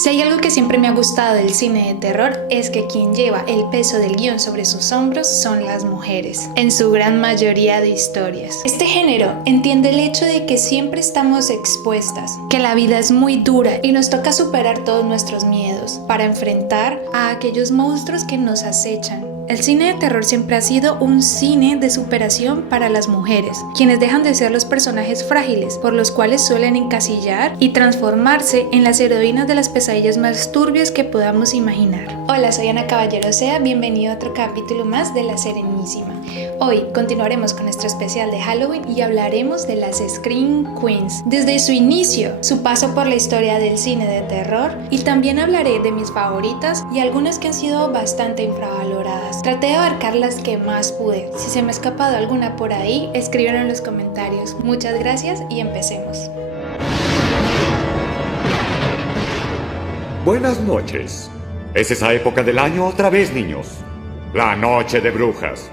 Si hay algo que siempre me ha gustado del cine de terror es que quien lleva el peso del guión sobre sus hombros son las mujeres, en su gran mayoría de historias. Este género entiende el hecho de que siempre estamos expuestas, que la vida es muy dura y nos toca superar todos nuestros miedos para enfrentar a aquellos monstruos que nos acechan. El cine de terror siempre ha sido un cine de superación para las mujeres, quienes dejan de ser los personajes frágiles por los cuales suelen encasillar y transformarse en las heroínas de las pesadillas más turbias que podamos imaginar. Hola, soy Ana Caballero Sea, bienvenido a otro capítulo más de La Serenísima. Hoy continuaremos con nuestro especial de Halloween y hablaremos de las Scream Queens, desde su inicio, su paso por la historia del cine de terror, y también hablaré de mis favoritas y algunas que han sido bastante infravaloradas. Traté de abarcar las que más pude. Si se me ha escapado alguna por ahí, escríbanlo en los comentarios. Muchas gracias y empecemos. Buenas noches. Es esa época del año otra vez, niños. La noche de brujas.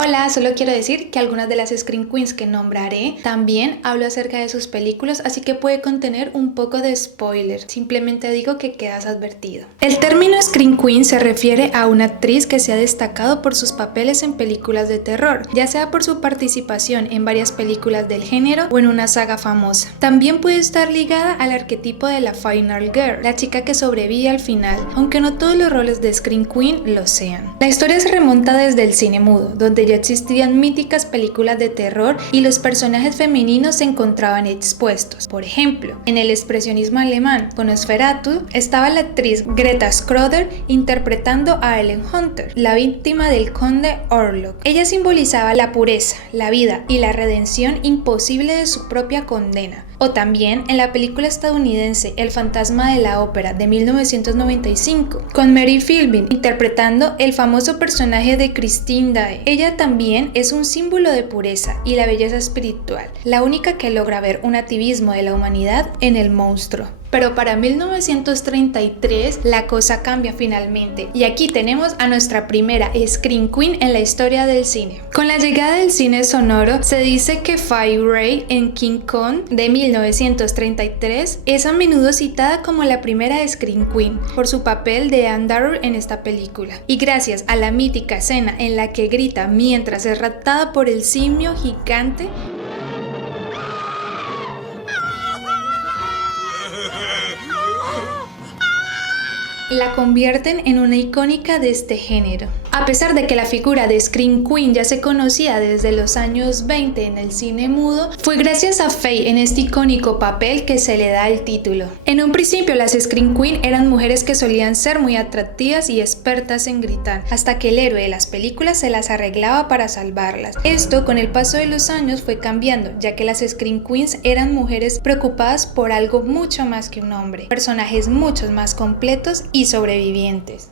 Hola, solo quiero decir que algunas de las Scream Queens que nombraré también hablo acerca de sus películas, así que puede contener un poco de spoiler. Simplemente digo que quedas advertido. El término Scream Queen se refiere a una actriz que se ha destacado por sus papeles en películas de terror, ya sea por su participación en varias películas del género o en una saga famosa. También puede estar ligada al arquetipo de la Final Girl, la chica que sobrevive al final, aunque no todos los roles de Scream Queen lo sean. La historia se remonta desde el cine mudo, donde ya existían míticas películas de terror y los personajes femeninos se encontraban expuestos. Por ejemplo, en el expresionismo alemán con Nosferatu estaba la actriz Greta Schröder interpretando a Ellen Hunter, la víctima del conde Orlok. Ella simbolizaba la pureza, la vida y la redención imposible de su propia condena. O también en la película estadounidense El fantasma de la ópera de 1995, con Mary Philbin interpretando el famoso personaje de Christine Daae. Ella también es un símbolo de pureza y la belleza espiritual, la única que logra ver un activismo de la humanidad en el monstruo. Pero para 1933 la cosa cambia finalmente y aquí tenemos a nuestra primera Scream Queen en la historia del cine. Con la llegada del cine sonoro se dice que Fay Wray en King Kong de 1933 es a menudo citada como la primera Scream Queen por su papel de Anne Darrow en esta película, y gracias a la mítica escena en la que grita mientras es raptada por el simio gigante, la convierten en una icónica de este género. A pesar de que la figura de Scream Queen ya se conocía desde los años 20 en el cine mudo, fue gracias a Fay en este icónico papel que se le da el título. En un principio las Scream Queen eran mujeres que solían ser muy atractivas y expertas en gritar, hasta que el héroe de las películas se las arreglaba para salvarlas. Esto con el paso de los años fue cambiando, ya que las Scream Queens eran mujeres preocupadas por algo mucho más que un hombre, personajes mucho más completos y sobrevivientes.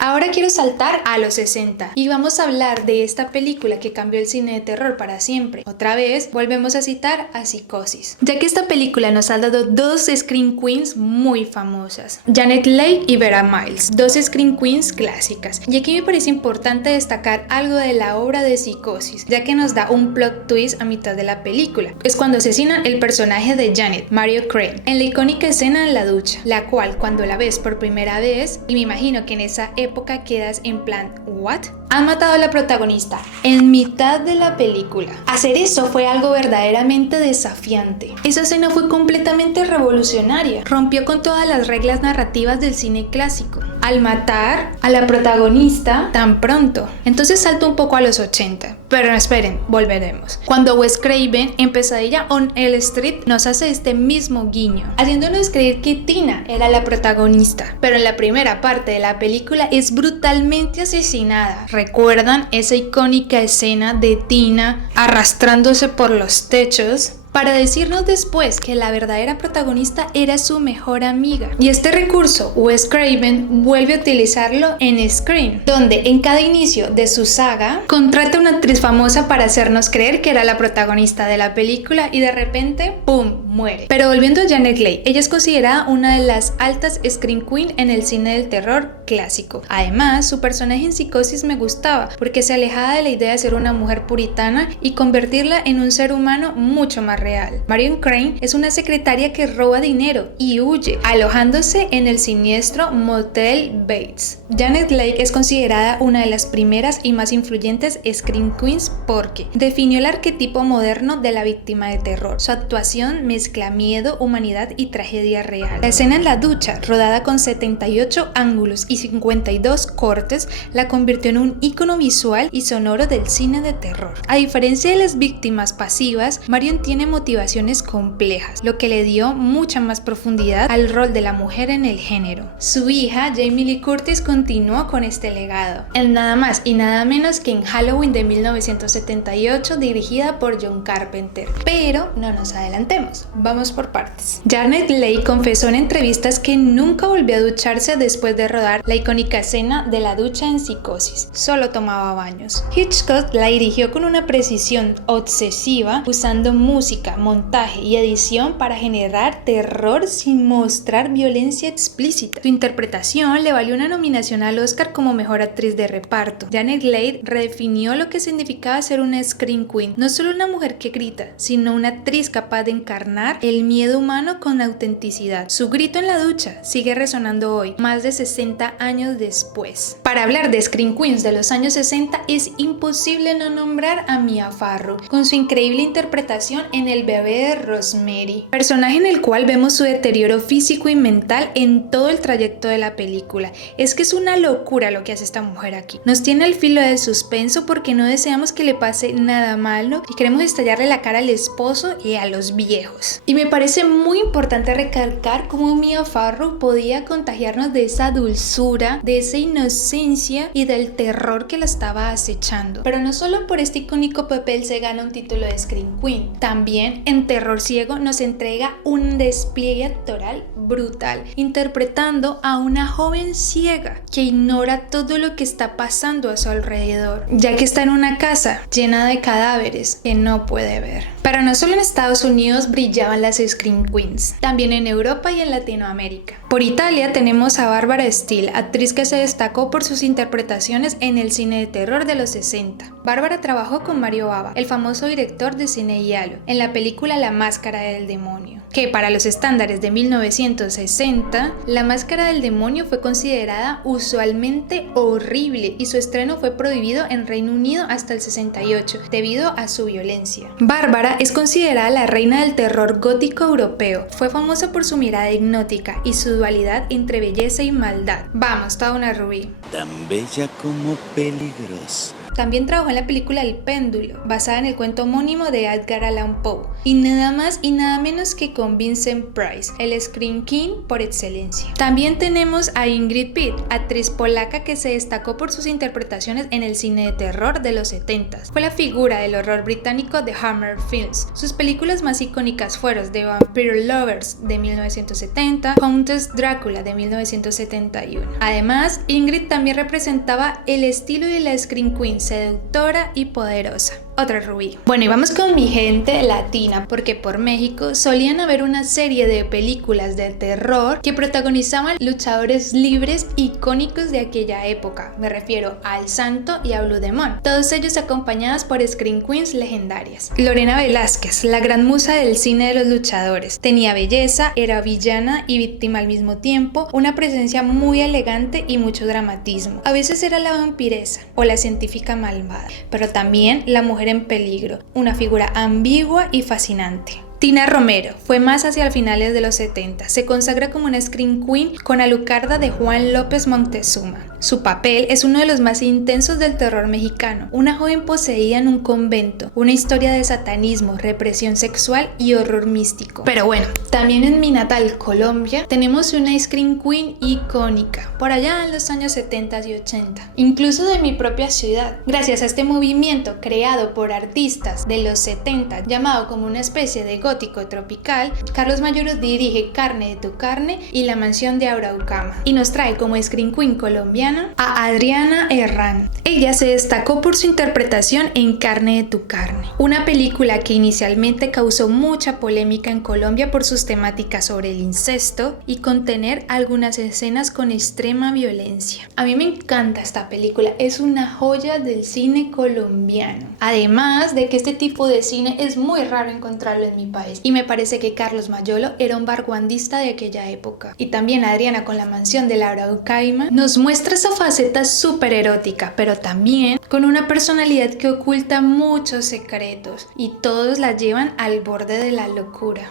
Ahora quiero saltar a los 60 y vamos a hablar de esta película que cambió el cine de terror para siempre. Otra vez volvemos a citar a Psicosis, ya que esta película nos ha dado dos Scream Queens muy famosas, Janet Leigh y Vera Miles, dos Scream Queens clásicas. Y aquí me parece importante destacar algo de la obra de Psicosis, ya que nos da un plot twist a mitad de la película. Es cuando asesinan el personaje de Janet, Mario Crane, en la icónica escena en la ducha, la cual cuando la ves por primera vez, y me imagino que en esa época quedas en plan ¿what? Han matado a la protagonista en mitad de la película. Hacer eso fue algo verdaderamente desafiante. Esa escena fue completamente revolucionaria, rompió con todas las reglas narrativas del cine clásico. al matar a la protagonista tan pronto. Entonces salto un poco a los 80. Pero esperen, volveremos. Cuando Wes Craven en Pesadilla on Elm Street nos hace este mismo guiño, haciéndonos creer que Tina era la protagonista, pero en la primera parte de la película es brutalmente asesinada. ¿Recuerdan esa icónica escena de Tina arrastrándose por los techos? Para decirnos después que la verdadera protagonista era su mejor amiga. Y este recurso Wes Craven vuelve a utilizarlo en Scream, donde en cada inicio de su saga contrata a una actriz famosa para hacernos creer que era la protagonista de la película y de repente ¡pum! Muere. Pero volviendo a Janet Leigh, ella es considerada una de las altas Scream Queen en el cine del terror clásico. Además, su personaje en Psicosis me gustaba porque se alejaba de la idea de ser una mujer puritana y convertirla en un ser humano mucho más real. Marion Crane es una secretaria que roba dinero y huye, alojándose en el siniestro Motel Bates. Janet Leigh es considerada una de las primeras y más influyentes Scream Queens porque definió el arquetipo moderno de la víctima de terror. Su actuación mezcla miedo, humanidad y tragedia real. La escena en la ducha, rodada con 78 ángulos y 52 cortes, la convirtió en un ícono visual y sonoro del cine de terror. A diferencia de las víctimas pasivas, Marion tiene motivaciones complejas, lo que le dio mucha más profundidad al rol de la mujer en el género. Su hija, Jamie Lee Curtis, continuó con este legado, en nada más y nada menos que en Halloween de 1978, dirigida por John Carpenter. Pero no nos adelantemos, vamos por partes. Janet Leigh confesó en entrevistas que nunca volvió a ducharse después de rodar la icónica escena de la ducha en Psicosis, solo tomaba baños. Hitchcock la dirigió con una precisión obsesiva, usando música, montaje y edición para generar terror sin mostrar violencia explícita. Su interpretación le valió una nominación al Oscar como mejor actriz de reparto. Janet Leigh redefinió lo que significaba ser una Scream Queen, no solo una mujer que grita, sino una actriz capaz de encarnar el miedo humano con autenticidad. Su grito en la ducha sigue resonando hoy, más de 60 años después. Para hablar de Scream Queens de los años 60 es imposible no nombrar a Mia Farrow, con su increíble interpretación en El bebé de Rosemary, personaje en el cual vemos su deterioro físico y mental en todo el trayecto de la película. Es que es una locura lo que hace esta mujer aquí. Nos tiene al filo del suspenso porque no deseamos que le pase nada malo y queremos estallarle la cara al esposo y a los viejos. Y me parece muy importante recalcar cómo Mia Farrow podía contagiarnos de esa dulzura, de esa inocencia y del terror que la estaba acechando. Pero no solo por este icónico papel se gana un título de Scream Queen, también en Terror Ciego nos entrega un despliegue actoral brutal, interpretando a una joven ciega que ignora todo lo que está pasando a su alrededor, ya que está en una casa llena de cadáveres que no puede ver. Pero no solo en Estados Unidos brillaban las Scream Queens, también en Europa y en Latinoamérica. Por Italia tenemos a Barbara Steele, actriz que se destacó por sus interpretaciones en el cine de terror de los 60. Bárbara trabajó con Mario Bava, el famoso director de cine giallo, en la película La Máscara del Demonio, que para los estándares de 1960, La Máscara del Demonio fue considerada usualmente horrible y su estreno fue prohibido en Reino Unido hasta el 68 debido a su violencia. Bárbara es considerada la reina del terror gótico europeo. Fue famosa por su mirada hipnótica y su dualidad entre belleza y maldad. Vamos, toda una rubí. Tan bella como peligrosa. También trabajó en la película El Péndulo, basada en el cuento homónimo de Edgar Allan Poe, y nada más y nada menos que con Vincent Price, el Scream King por excelencia. También tenemos a Ingrid Pitt, actriz polaca que se destacó por sus interpretaciones en el cine de terror de los 70s. Fue la figura del horror británico de Hammer Films. Sus películas más icónicas fueron The Vampire Lovers de 1970, Countess Drácula de 1971. Además, Ingrid también representaba el estilo de la Scream Queen, seductora y poderosa. Otra rubí. Bueno, y vamos con mi gente latina, porque por México solían haber una serie de películas de terror que protagonizaban luchadores libres icónicos de aquella época. Me refiero a El Santo y a Blue Demon, todos ellos acompañados por Scream Queens legendarias. Lorena Velázquez, la gran musa del cine de los luchadores, tenía belleza, era villana y víctima al mismo tiempo, una presencia muy elegante y mucho dramatismo. A veces era la vampiresa o la científica malvada, pero también la mujer en peligro, una figura ambigua y fascinante. Tina Romero fue más hacia finales de los 70. Se consagra como una scream queen con Alucarda de Juan López Montezuma. Su papel es uno de los más intensos del terror mexicano. Una joven poseída en un convento, una historia de satanismo, represión sexual y horror místico. Pero bueno, también en mi natal Colombia tenemos una scream queen icónica, por allá en los años 70 y 80, incluso de mi propia ciudad. Gracias a este movimiento creado por artistas de los 70, llamado como una especie de gótico tropical, Carlos Mayolo dirige Carne de tu carne y La mansión de Araucama, y nos trae como scream queen colombiana a Adriana Herrán. Ella se destacó por su interpretación en Carne de tu carne, una película que inicialmente causó mucha polémica en Colombia por sus temáticas sobre el incesto y contener algunas escenas con extrema violencia. A mí me encanta esta película, es una joya del cine colombiano. Además de que este tipo de cine es muy raro encontrarlo en mi país, y me parece que Carlos Mayolo era un vanguardista de aquella época. Y también Adriana con La mansión de la Araucama nos muestra esa faceta súper erótica, pero también con una personalidad que oculta muchos secretos y todos la llevan al borde de la locura.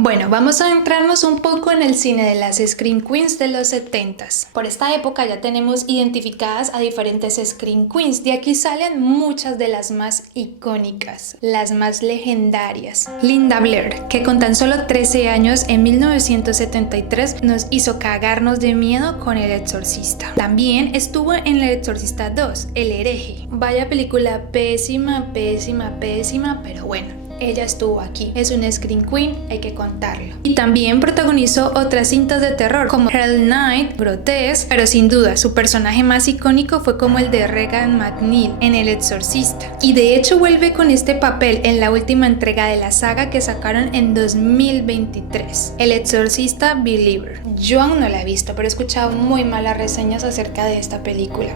Bueno, vamos a adentrarnos un poco en el cine de las Scream Queens de los 70s. Por esta época ya tenemos identificadas a diferentes Scream Queens. De aquí salen muchas de las más icónicas, las más legendarias. Linda Blair, que con tan solo 13 años en 1973 nos hizo cagarnos de miedo con El Exorcista. También estuvo en El Exorcista 2, El hereje. Vaya película pésima, pero bueno. Ella estuvo aquí, es una Scream Queen, hay que contarlo. Y también protagonizó otras cintas de terror como Hell Night, Grotesque, pero sin duda su personaje más icónico fue como el de Regan McNeil en El Exorcista. Y de hecho vuelve con este papel en la última entrega de la saga que sacaron en 2023, El Exorcista Believer. Yo aún no la he visto, pero he escuchado muy malas reseñas acerca de esta película.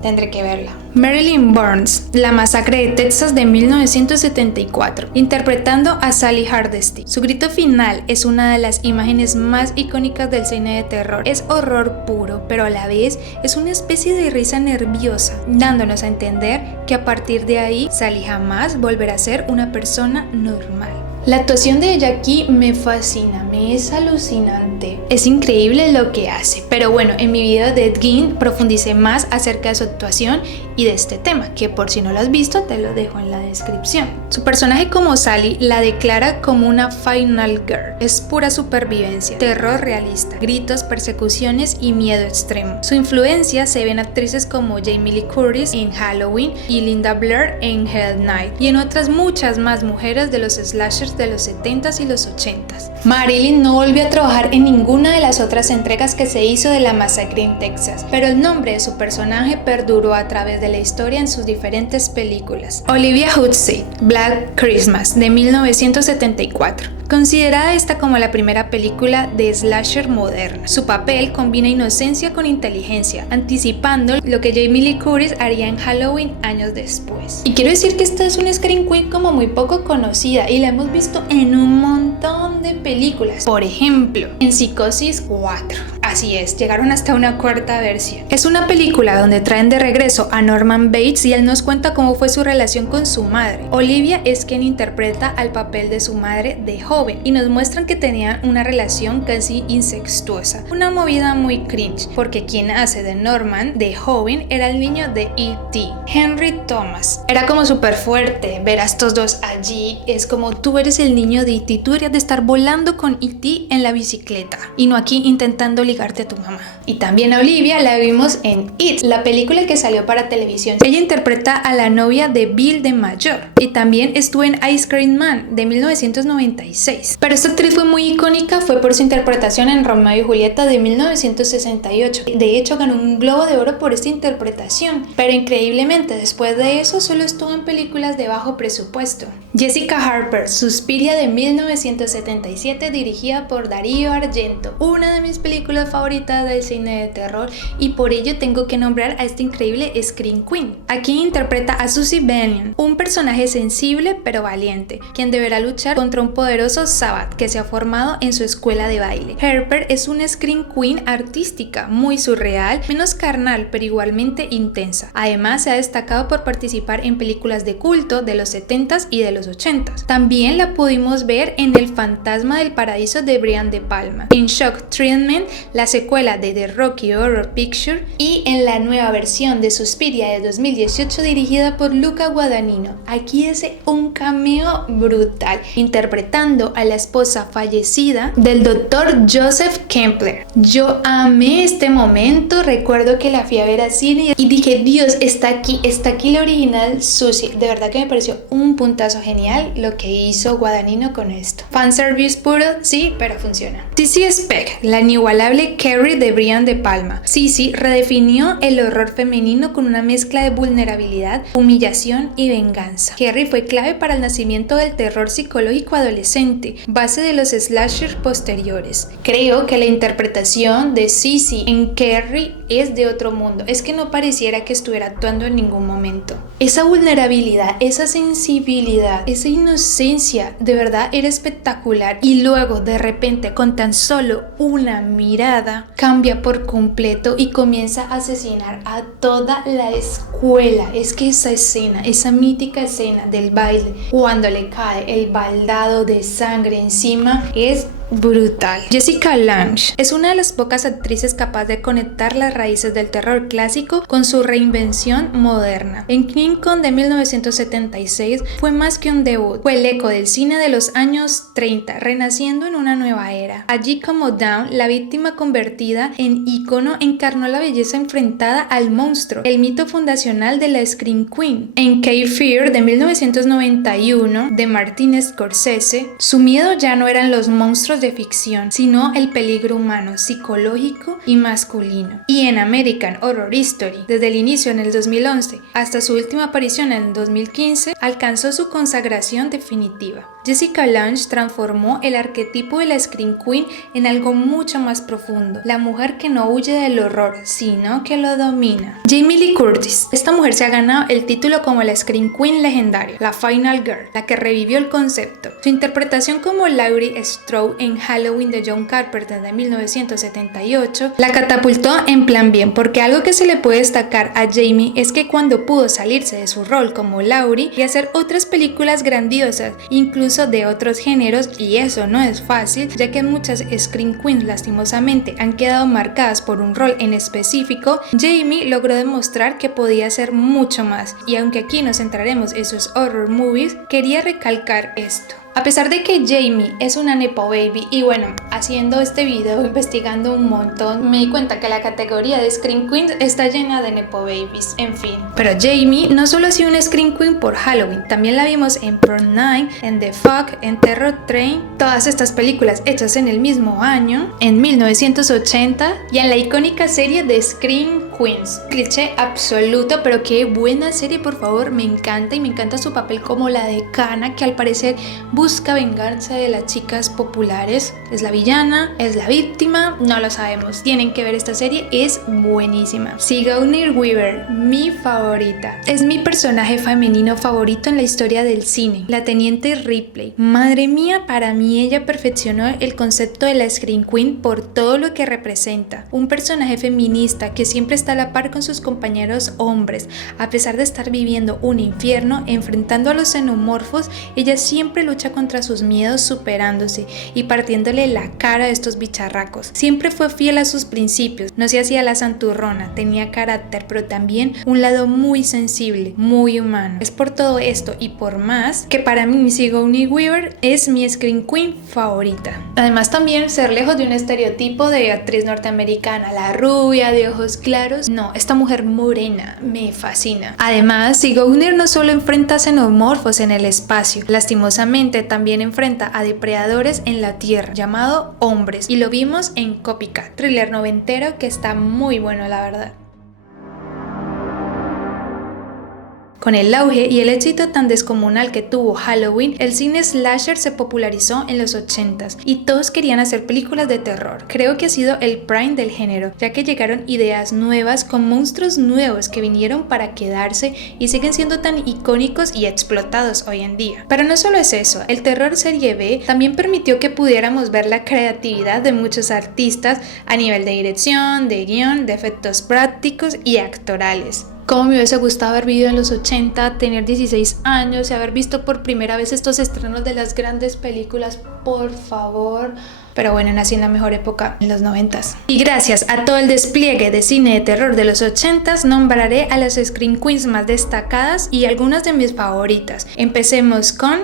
Tendré que verla. Marilyn Burns, La masacre de Texas de 1974, interpretando a Sally Hardesty. Su grito final es una de las imágenes más icónicas del cine de terror. Es horror puro, pero a la vez es una especie de risa nerviosa, dándonos a entender que a partir de ahí Sally jamás volverá a ser una persona normal. La actuación de ella aquí me fascina, me es alucinante. Es increíble lo que hace. Pero bueno, en mi video de Ed Gein profundicé más acerca de su actuación y de este tema, que por si no lo has visto te lo dejo en la descripción. Su personaje como Sally la declara como una final girl. Es pura supervivencia, terror realista, gritos, persecuciones y miedo extremo. Su influencia se ve en actrices como Jamie Lee Curtis en Halloween y Linda Blair en Hell Night, y en otras muchas más mujeres de los slashers de los 70s y los 80s. Marilyn no volvió a trabajar en ninguna de las otras entregas que se hizo de La masacre en Texas, pero el nombre de su personaje perduró a través de la historia en sus diferentes películas. Olivia Hussey, Black Christmas de 1974. Considerada esta como la primera película de slasher moderna. Su papel combina inocencia con inteligencia, anticipando lo que Jamie Lee Curtis haría en Halloween años después. Y quiero decir que esta es una Scream Queen como muy poco conocida y la hemos visto en un montón de películas. Por ejemplo, en Psicosis 4. Así es, llegaron hasta una cuarta versión. Es una película donde traen de regreso a Norman Bates y él nos cuenta cómo fue su relación con su madre. Olivia es quien interpreta al papel de su madre de joven y nos muestran que tenían una relación casi incestuosa. Una movida muy cringe, porque quien hace de Norman de joven era el niño de E.T., Henry Thomas. Era como súper fuerte ver a estos dos allí. Es como tú eres el niño de E.T., tú deberías de estar volando con E.T. en la bicicleta y no aquí intentando ligarte a tu mamá. Y también a Olivia la vimos en It, la película que salió para televisión. Ella interpreta a la novia de Bill de mayor y también estuvo en Ice Cream Man de 1996. Pero esta actriz fue muy icónica, fue por su interpretación en Romeo y Julieta de 1968. De hecho ganó un Globo de Oro por esta interpretación, pero increíblemente después de eso solo estuvo en películas de bajo presupuesto. Jessica Harper, Suspiria de 1977, dirigida por Darío Argento, una de mis películas favoritas del cine de terror, y por ello tengo que nombrar a esta increíble Scream Queen. Aquí interpreta a Susie Bennion, un personaje sensible pero valiente, quien deberá luchar contra un poderoso talentoso Sabbath que se ha formado en su escuela de baile. Harper es una scream queen artística, muy surreal, menos carnal pero igualmente intensa. Además se ha destacado por participar en películas de culto de los 70s y de los 80s. También la pudimos ver en El fantasma del paraíso de Brian De Palma, en Shock Treatment, la secuela de The Rocky Horror Picture, y en la nueva versión de Suspiria de 2018 dirigida por Luca Guadagnino. Aquí hace un cameo brutal, interpretando a la esposa fallecida del Dr. Joseph Kempler. Yo amé este momento, recuerdo que la fui a ver al cine y dije, Dios, está aquí la original Susie. De verdad que me pareció un puntazo genial lo que hizo Guadagnino con esto. Fanservice puro, sí, pero funciona. Cissy Specq, la inigualable Carrie de Brian De Palma. Cissy redefinió el horror femenino con una mezcla de vulnerabilidad, humillación y venganza. Carrie fue clave para el nacimiento del terror psicológico adolescente, base de los slashers posteriores. Creo que la interpretación de Cissy en Carrie es de otro mundo. Es que no pareciera que estuviera actuando en ningún momento. Esa vulnerabilidad, esa sensibilidad, esa inocencia, de verdad era espectacular. Y luego, de repente, con tan solo una mirada, cambia por completo y comienza a asesinar a toda la escuela. Es que esa escena, esa mítica escena del baile, cuando le cae el baldado de sangre encima, es brutal. Jessica Lange es una de las pocas actrices capaz de conectar las raíces del terror clásico con su reinvención moderna. En King Kong de 1976 fue más que un debut, fue el eco del cine de los años 30, renaciendo en una nueva era. Allí como Dawn, la víctima convertida en ícono, encarnó la belleza enfrentada al monstruo, el mito fundacional de la Scream Queen. En Cape Fear de 1991 de Martin Scorsese, su miedo ya no eran los monstruos de ficción, sino el peligro humano, psicológico y masculino. Y en American Horror Story, desde el inicio en el 2011 hasta su última aparición en el 2015, alcanzó su consagración definitiva. Jessica Lange transformó el arquetipo de la Scream Queen en algo mucho más profundo, la mujer que no huye del horror, sino que lo domina. Jamie Lee Curtis, esta mujer se ha ganado el título como la Scream Queen legendaria, la Final Girl, la que revivió el concepto. Su interpretación como Laurie Strode en Halloween de John Carpenter de 1978 la catapultó en plan bien, porque algo que se le puede destacar a Jamie es que cuando pudo salirse de su rol como Laurie y hacer otras películas grandiosas, incluso de otros géneros, y eso no es fácil, ya que muchas Scream Queens lastimosamente han quedado marcadas por un rol en específico, Jamie logró demostrar que podía hacer mucho más, y aunque aquí nos centraremos en sus horror movies, quería recalcar esto. A pesar de que Jamie es una nepo baby, y bueno, haciendo este video, investigando un montón, me di cuenta que la categoría de Scream Queens está llena de nepo babies, en fin. Pero Jamie no solo ha sido una Scream Queen por Halloween, también la vimos en Prom Night, en The Fog, en Terror Train, todas estas películas hechas en el mismo año, en 1980, y en la icónica serie de Scream Queens. Cliché absoluto, pero qué buena serie, por favor, me encanta, y me encanta su papel como la decana, que al parecer busca vengarse de las chicas populares. ¿Es la villana? ¿Es la víctima? No lo sabemos. Tienen que ver esta serie, es buenísima. Sigourney Weaver, mi favorita. Es mi personaje femenino favorito en la historia del cine. La teniente Ripley. Madre mía, para mí ella perfeccionó el concepto de la Scream Queen por todo lo que representa. Un personaje feminista que siempre está a la par con sus compañeros hombres. A pesar de estar viviendo un infierno, enfrentando a los xenomorfos, ella siempre lucha contra sus miedos, superándose y partiéndole la cara a estos bicharracos. Siempre fue fiel a sus principios, no se hacía la santurrona, tenía carácter, pero también un lado muy sensible, muy humano. Es por todo esto y por más que para mí Sigourney Weaver es mi Scream Queen favorita. Además también ser lejos de un estereotipo de actriz norteamericana, la rubia de ojos claros. No, esta mujer morena me fascina. Además, Sigourney no solo enfrenta xenomorfos en el espacio, lastimosamente también enfrenta a depredadores en la tierra, llamado hombres, y lo vimos en Copycat, thriller noventero que está muy bueno, la verdad. Con el auge y el éxito tan descomunal que tuvo Halloween, el cine slasher se popularizó en los 80s y todos querían hacer películas de terror. Creo que ha sido el prime del género, ya que llegaron ideas nuevas con monstruos nuevos que vinieron para quedarse y siguen siendo tan icónicos y explotados hoy en día. Pero no solo es eso, el terror serie B también permitió que pudiéramos ver la creatividad de muchos artistas a nivel de dirección, de guión, de efectos prácticos y actorales. Cómo me hubiese gustado haber vivido en los 80, tener 16 años y haber visto por primera vez estos estrenos de las grandes películas, por favor. Pero bueno, nací en la mejor época, en los 90s. Y gracias a todo el despliegue de cine de terror de los 80s, nombraré a las Scream Queens más destacadas y algunas de mis favoritas. Empecemos con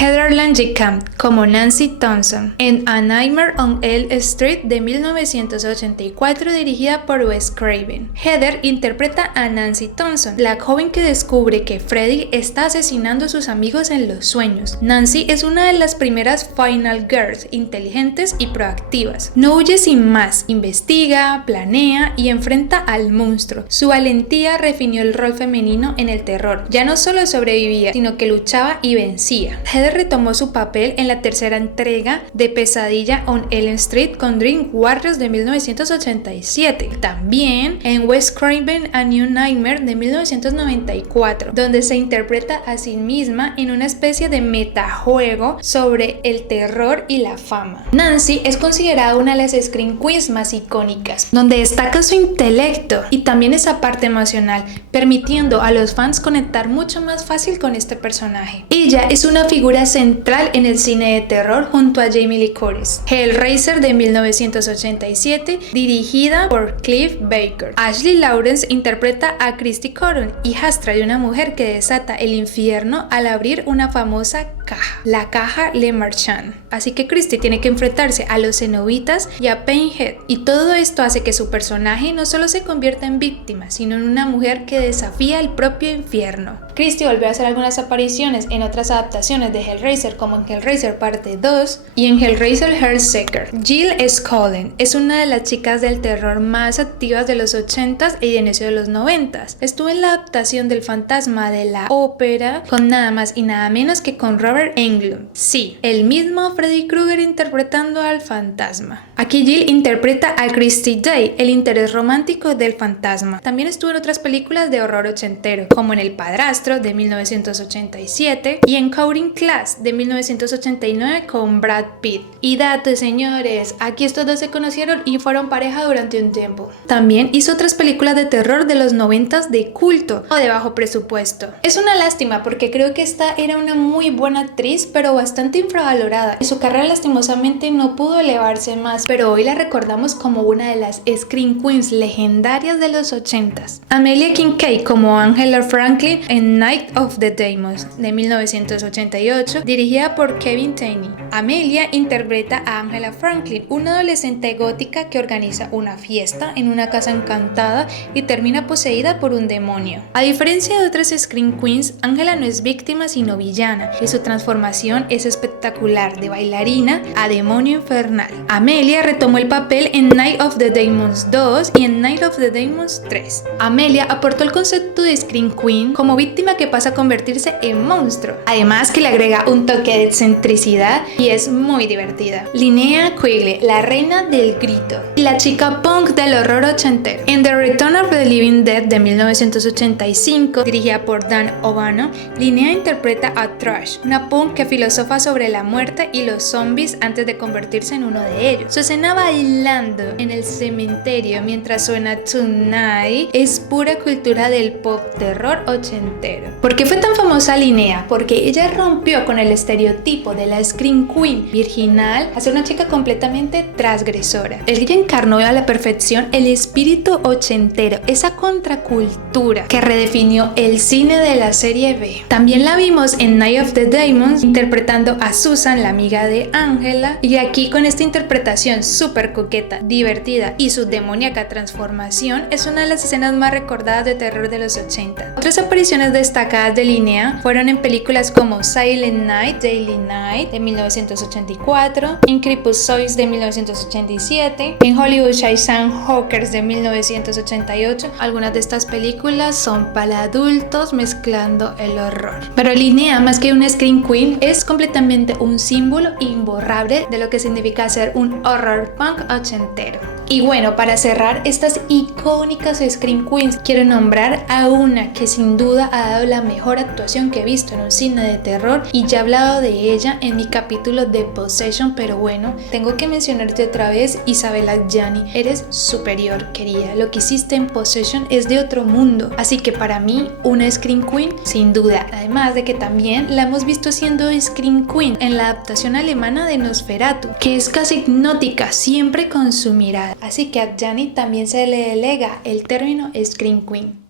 Heather Langenkamp como Nancy Thompson en A Nightmare on Elm Street de 1984, dirigida por Wes Craven. Heather interpreta a Nancy Thompson, la joven que descubre que Freddy está asesinando a sus amigos en los sueños. Nancy es una de las primeras Final Girls inteligentes y proactivas. No huye sin más, investiga, planea y enfrenta al monstruo. Su valentía definió el rol femenino en el terror. Ya no solo sobrevivía, sino que luchaba y vencía. Heather retomó su papel en la tercera entrega de Pesadilla on Elm Street con Dream Warriors de 1987. También en Wes Craven A New Nightmare de 1994, donde se interpreta a sí misma en una especie de metajuego sobre el terror y la fama. Nancy es considerada una de las Scream Queens más icónicas, donde destaca su intelecto y también esa parte emocional, permitiendo a los fans conectar mucho más fácil con este personaje. Ella es una figura central en el cine de terror junto a Jamie Lee Curtis. Hellraiser de 1987, dirigida por Clive Barker. Ashley Lawrence interpreta a Christy Coron, hijastra de una mujer que desata el infierno al abrir una famosa caja, la caja Le Marchand. Así que Christy tiene que enfrentarse a los cenobitas y a Pinhead, y todo esto hace que su personaje no solo se convierta en víctima, sino en una mujer que desafía el propio infierno. Christy volvió a hacer algunas apariciones en otras adaptaciones de Hellraiser, como en Hellraiser parte 2 y en Hellraiser Hellseeker. Jill Schoelen es una de las chicas del terror más activas de los 80s y de inicio de los 90s. Estuvo en la adaptación del Fantasma de la Ópera con nada más y nada menos que con Robert Englund. Sí, el mismo Freddy Krueger interpretando al fantasma. Aquí Jill interpreta a Christy Day, el interés romántico del fantasma. También estuvo en otras películas de horror ochentero, como en El Padrastro de 1987 y en Coding Class de 1989 con Brad Pitt. Y datos, señores, aquí estos dos se conocieron y fueron pareja durante un tiempo. También hizo otras películas de terror de los 90s de culto o de bajo presupuesto. Es una lástima porque creo que esta era una muy buena actriz, pero bastante infravalorada, y su carrera lastimosamente no pudo elevarse más, pero hoy la recordamos como una de las Scream Queens legendarias de los 80s. Amelia Kincaid como Angela Franklin en Night of the Demons de 1988, dirigida por Kevin Taney. Amelia interpreta a Angela Franklin, una adolescente gótica que organiza una fiesta en una casa encantada y termina poseída por un demonio. A diferencia de otras Scream Queens, Angela no es víctima sino villana, y su transformación es espectacular, de bailarina a demonio infernal. Amelia retomó el papel en Night of the Demons 2 y en Night of the Demons 3. Amelia aportó el concepto de Scream Queen como víctima que pasa a convertirse en monstruo, además que le agrega un toque de excentricidad y es muy divertida. Linnea Quigley, la reina del grito y la chica punk del horror ochentero. En The Return of the Living Dead de 1985, dirigida por Dan O'Bannon, Linnea interpreta a Trash, una punk que filosofa sobre la muerte y los zombies antes de convertirse en uno de ellos. Su escena bailando en el cementerio mientras suena Tonight es pura cultura del pop terror ochentero. ¿Por qué fue tan famosa Linnea? Porque ella rompió con el estereotipo de la Scream Queen virginal a ser una chica completamente transgresora. Ella encarnó a la perfección el espíritu ochentero, esa contracultura que redefinió el cine de la serie B. También la vimos en Night of the Demons interpretando a Susan, la amiga de Angela, y aquí con esta interpretación súper coqueta, divertida y su demoníaca transformación es una de las escenas más recordadas de terror de los 80. Otras apariciones destacadas de Linnea fueron en películas como Silent Silent Night, Daily Night de 1984, en Creepshows de 1987, en Hollywood Shyamalan Hawkers de 1988. Algunas de estas películas son para adultos mezclando el horror. Pero Linnea, más que una Scream Queen, es completamente un símbolo imborrable de lo que significa ser un horror punk ochentero. Y bueno, para cerrar estas icónicas Scream Queens, quiero nombrar a una que sin duda ha dado la mejor actuación que he visto en un cine de terror, y ya he hablado de ella en mi capítulo de Possession, pero bueno, tengo que mencionarte otra vez. Isabelle Adjani, eres superior, querida. Lo que hiciste en Possession es de otro mundo, así que para mí una Scream Queen sin duda. Además de que también la hemos visto siendo Scream Queen en la adaptación alemana de Nosferatu, que es casi hipnótica, siempre con su mirada. Así que a Adjani también se le delega el término Scream Queen.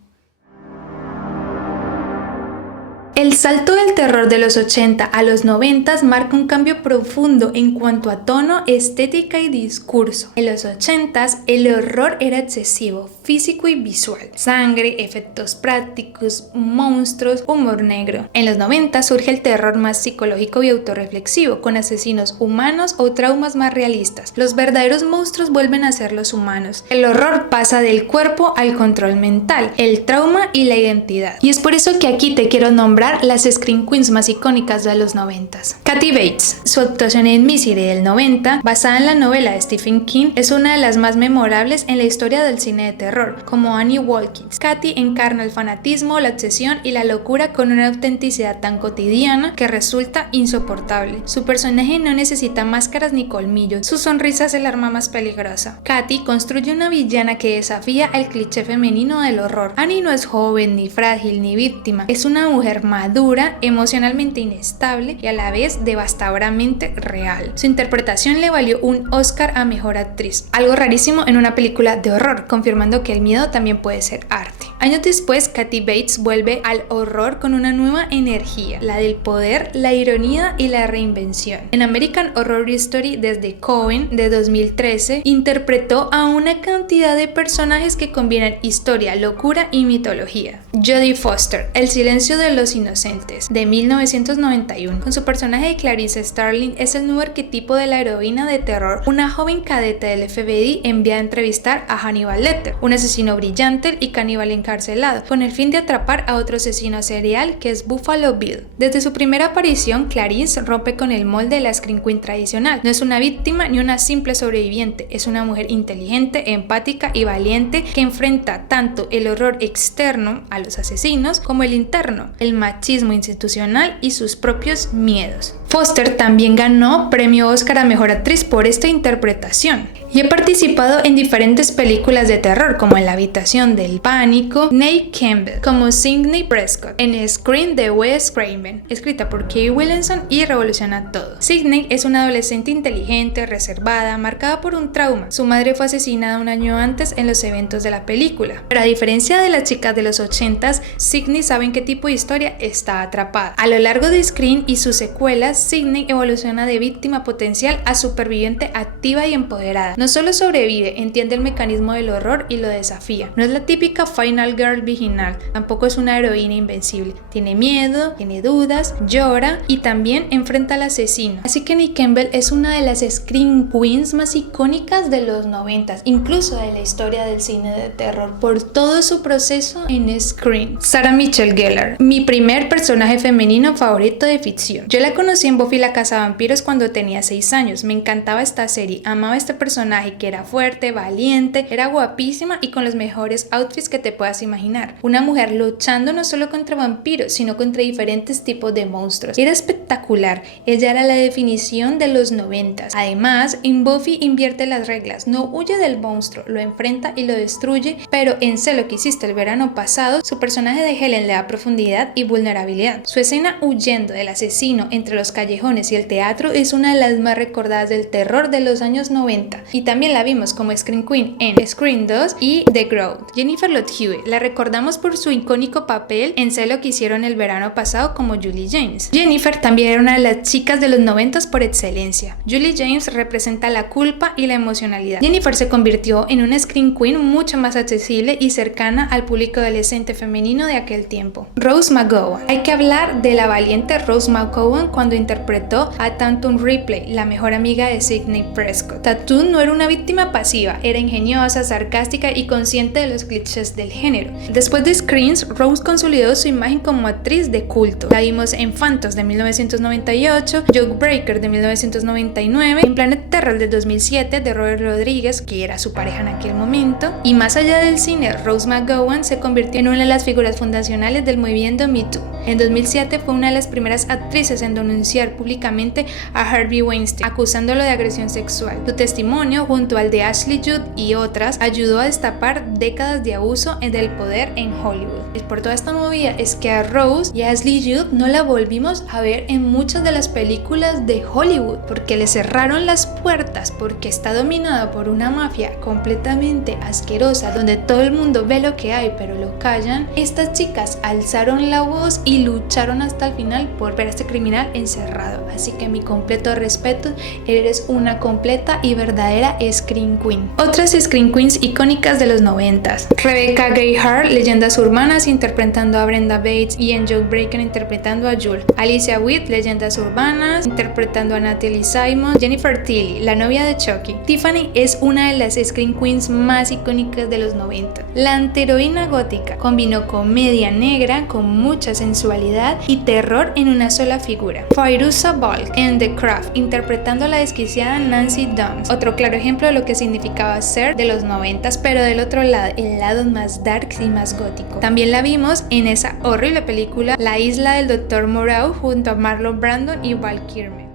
El salto del terror de los 80 a los 90 marca un cambio profundo en cuanto a tono, estética y discurso. En los 80 el horror era excesivo, físico y visual. Sangre, efectos prácticos, monstruos, humor negro. En los 90 surge el terror más psicológico y autorreflexivo, con asesinos humanos o traumas más realistas. Los verdaderos monstruos vuelven a ser los humanos. El horror pasa del cuerpo al control mental, el trauma y la identidad. Y es por eso que aquí te quiero nombrar las Scream Queens más icónicas de los 90s. Kathy Bates, su actuación en Misery del 90, basada en la novela de Stephen King, es una de las más memorables en la historia del cine de terror. Como Annie Wilkins, Kathy encarna el fanatismo, la obsesión y la locura con una autenticidad tan cotidiana que resulta insoportable. Su personaje no necesita máscaras ni colmillos, su sonrisa es el arma más peligrosa. Kathy construye una villana que desafía al cliché femenino del horror. Annie no es joven, ni frágil, ni víctima, es una mujer madura, emocionalmente inestable y a la vez devastadoramente real. Su interpretación le valió un Oscar a Mejor Actriz, algo rarísimo en una película de horror, confirmando que el miedo también puede ser arte. Años después, Kathy Bates vuelve al horror con una nueva energía, la del poder, la ironía y la reinvención. En American Horror Story desde Coven de 2013, interpretó a una cantidad de personajes que combinan historia, locura y mitología. Jodie Foster, El silencio de los inocentes, de 1991, con su personaje de Clarice Starling, es el nuevo arquetipo de la heroína de terror, una joven cadete del FBI enviada a entrevistar a Hannibal Lecter, un asesino brillante y caníbal encarcelado, con el fin de atrapar a otro asesino serial que es Buffalo Bill. Desde su primera aparición, Clarice rompe con el molde de la Scream Queen tradicional. No es una víctima ni una simple sobreviviente, es una mujer inteligente, empática y valiente que enfrenta tanto el horror externo a los asesinos como el interno, el machismo institucional y sus propios miedos. Foster también ganó premio Oscar a Mejor Actriz por esta interpretación y ha participado en diferentes películas de terror como En la habitación del pánico, Neve Campbell, como Sidney Prescott, en Scream de Wes Craven, escrita por Kay Williamson y revoluciona todo. Sidney es una adolescente inteligente, reservada, marcada por un trauma. Su madre fue asesinada un año antes en los eventos de la película, pero a diferencia de las chicas de los 80s, Sidney sabe en qué tipo de historia está atrapada. A lo largo de Scream y sus secuelas, Sidney evoluciona de víctima potencial a superviviente activa y empoderada. No solo sobrevive, entiende el mecanismo del horror y lo desafía. No es la típica Final Girl virginal, tampoco es una heroína invencible. Tiene miedo, tiene dudas, llora y también enfrenta al asesino. Así que Neve Campbell es una de las Scream Queens más icónicas de los 90s, incluso de la historia del cine de terror, por todo su proceso en Scream. Sarah Michelle Gellar, mi primer personaje femenino favorito de ficción. Yo la conocí en Buffy la Cazavampiros cuando tenía 6 años. Me encantaba esta serie, amaba este personaje que era fuerte, valiente, era guapísima y con los mejores outfits que te puedas imaginar. Una mujer luchando no solo contra vampiros, sino contra diferentes tipos de monstruos. Era espectacular, ella era la definición de los 90s. Además, en Buffy invierte las reglas, no huye del monstruo, lo enfrenta y lo destruye, pero en Sé lo que hiciste el verano pasado, su personaje de Helen le da profundidad y vulnerabilidad. Su escena huyendo del asesino entre los callejones y el teatro es una de las más recordadas del terror de los años 90 y también la vimos como Scream Queen en Scream 2 y The Grove. Jennifer Love Hewitt la recordamos por su icónico papel en Sé lo que hicieron el verano pasado como Julie James. Jennifer también era una de las chicas de los 90s por excelencia. Julie James representa la culpa y la emocionalidad. Jennifer se convirtió en una Scream Queen mucho más accesible y cercana al público adolescente femenino de aquel tiempo. Rose McGowan McGowan. Hay que hablar de la valiente Rose McGowan cuando interpretó a Tatum Ripley, la mejor amiga de Sidney Prescott. Tatum no era una víctima pasiva, era ingeniosa, sarcástica y consciente de los clichés del género. Después de Screams, Rose consolidó su imagen como actriz de culto. La vimos en Phantoms de 1998, Jawbreaker de 1999, en Planet Terror de 2007 de Robert Rodriguez, que era su pareja en aquel momento. Y más allá del cine, Rose McGowan se convirtió en una de las figuras fundacionales del movimiento Me Too. En 2007 fue una de las primeras actrices en denunciar públicamente a Harvey Weinstein, acusándolo de agresión sexual. Su testimonio, junto al de Ashley Judd y otras, ayudó a destapar décadas de abuso del poder en Hollywood. Y por toda esta movida es que a Rose y a Ashley Judd no la volvimos a ver en muchas de las películas de Hollywood, porque le cerraron las puertas, porque está dominado por una mafia completamente asquerosa, donde todo el mundo ve lo que hay pero lo callan. Estas chicas alzaron la voz y lucharon hasta el final por ver a este criminal encerrado. Así que mi completo respeto, eres una completa y verdadera Scream Queen. Otras Scream Queens icónicas de los 90s: Rebecca Gayheart, Leyendas Urbanas, interpretando a Brenda Bates, y en Jawbreaker interpretando a Jules. Alicia Witt, Leyendas Urbanas, interpretando a Natalie Simon. Jennifer Tilly, la novia de Chucky. Tiffany es una de las Scream Queens más icónicas de los 90. La antiheroína gótica combinó comedia negra con mucha sensualidad y terror en una sola figura. Fairuza Balk en The Craft, interpretando a la desquiciada Nancy Downs, otro claro ejemplo de lo que significaba ser de los 90s, pero del otro lado, el lado más dark y más gótico. También la vimos en esa horrible película La isla del Dr. Moreau junto a Marlon Brando y Val Kilmer.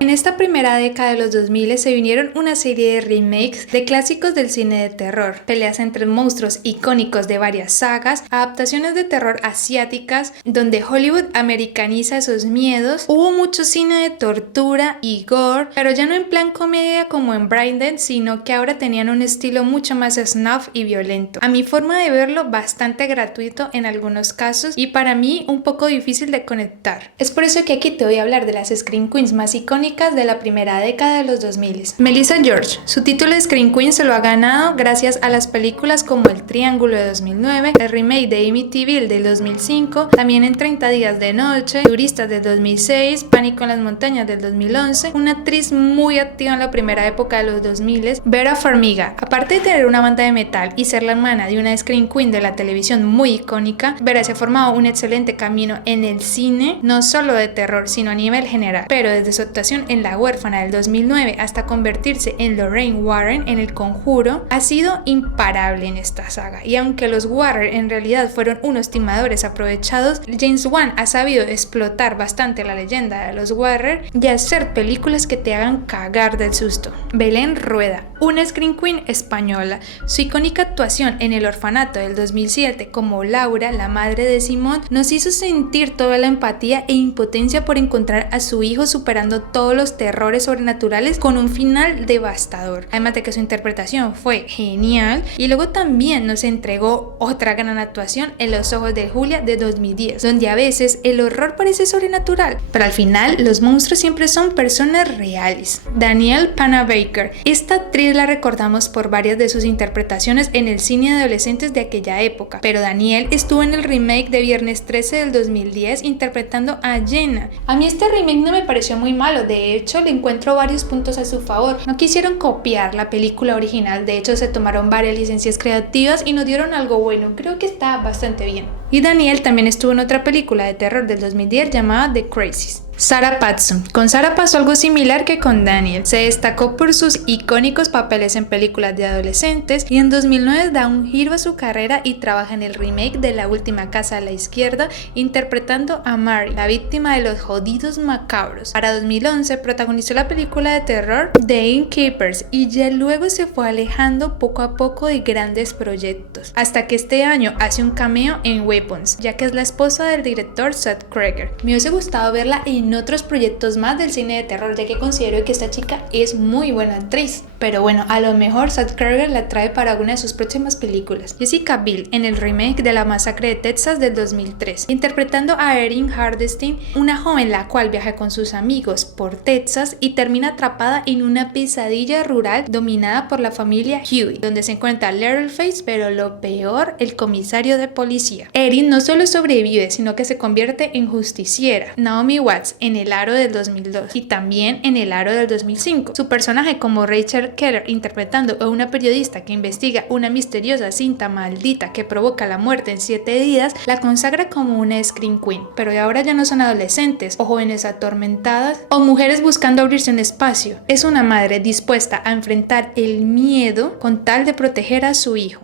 En esta primera década de los 2000 se vinieron una serie de remakes de clásicos del cine de terror, peleas entre monstruos icónicos de varias sagas, adaptaciones de terror asiáticas, donde Hollywood americaniza esos miedos. Hubo mucho cine de tortura y gore, pero ya no en plan comedia como en Braindead, sino que ahora tenían un estilo mucho más snuff y violento. A mi forma de verlo, bastante gratuito en algunos casos y para mí un poco difícil de conectar. Es por eso que aquí te voy a hablar de las Scream Queens más icónicas de la primera década de los 2000. Melissa George, su título de Scream Queen se lo ha ganado gracias a las películas como El Triángulo de 2009, el remake de Amityville del 2005, también en 30 días de noche, Turistas del 2006, Pánico en las montañas del 2011, una actriz muy activa en la primera época de los 2000, Vera Farmiga. Aparte de tener una banda de metal y ser la hermana de una Scream Queen de la televisión muy icónica, Vera se ha formado un excelente camino en el cine, no solo de terror, sino a nivel general, pero desde su actuación en La Huérfana del 2009 hasta convertirse en Lorraine Warren en El Conjuro, ha sido imparable en esta saga. Y aunque los Warren en realidad fueron unos timadores aprovechados, James Wan ha sabido explotar bastante la leyenda de los Warren y hacer películas que te hagan cagar del susto. Belén Rueda, una Scream Queen española. Su icónica actuación en El Orfanato del 2007 como Laura, la madre de Simón, nos hizo sentir toda la empatía e impotencia por encontrar a su hijo superando todos los terrores sobrenaturales con un final devastador. Además de que su interpretación fue genial, y luego también nos entregó otra gran actuación en Los ojos de Julia de 2010, donde a veces el horror parece sobrenatural, pero al final los monstruos siempre son personas reales. Danielle Panabaker, esta actriz la recordamos por varias de sus interpretaciones en el cine de adolescentes de aquella época, pero Danielle estuvo en el remake de Viernes 13 del 2010 interpretando a Jenna. A mí este remake no me pareció muy malo, de hecho le encuentro varios puntos a su favor. No quisieron copiar la película original, de hecho se tomaron varias licencias creativas y nos dieron algo bueno, creo que está bastante bien. Y Danielle también estuvo en otra película de terror del 2010 llamada The Crazies. Sarah Paulson. Con Sarah pasó algo similar que con Danielle. Se destacó por sus icónicos papeles en películas de adolescentes y en 2009 da un giro a su carrera y trabaja en el remake de La última casa a la izquierda interpretando a Mary, la víctima de los jodidos macabros. Para 2011 protagonizó la película de terror The Innkeepers y ya luego se fue alejando poco a poco de grandes proyectos, hasta que este año hace un cameo en Way Weapons, ya que es la esposa del director Seth Kroeger. Me hubiese gustado verla en otros proyectos más del cine de terror, ya que considero que esta chica es muy buena actriz. Pero bueno, a lo mejor Seth Kroeger la trae para alguna de sus próximas películas. Jessica Biel en el remake de La Masacre de Texas del 2003, interpretando a Erin Hardesty, una joven la cual viaja con sus amigos por Texas y termina atrapada en una pesadilla rural dominada por la familia Huey, donde se encuentra Leatherface, pero lo peor, el comisario de policía. Erin no solo sobrevive, sino que se convierte en justiciera. Naomi Watts en El Aro del 2002 y también en El Aro del 2005. Su personaje como Rachel Keller, interpretando a una periodista que investiga una misteriosa cinta maldita que provoca la muerte en 7 días, la consagra como una Scream Queen. Pero ahora ya no son adolescentes o jóvenes atormentadas o mujeres buscando abrirse un espacio. Es una madre dispuesta a enfrentar el miedo con tal de proteger a su hijo.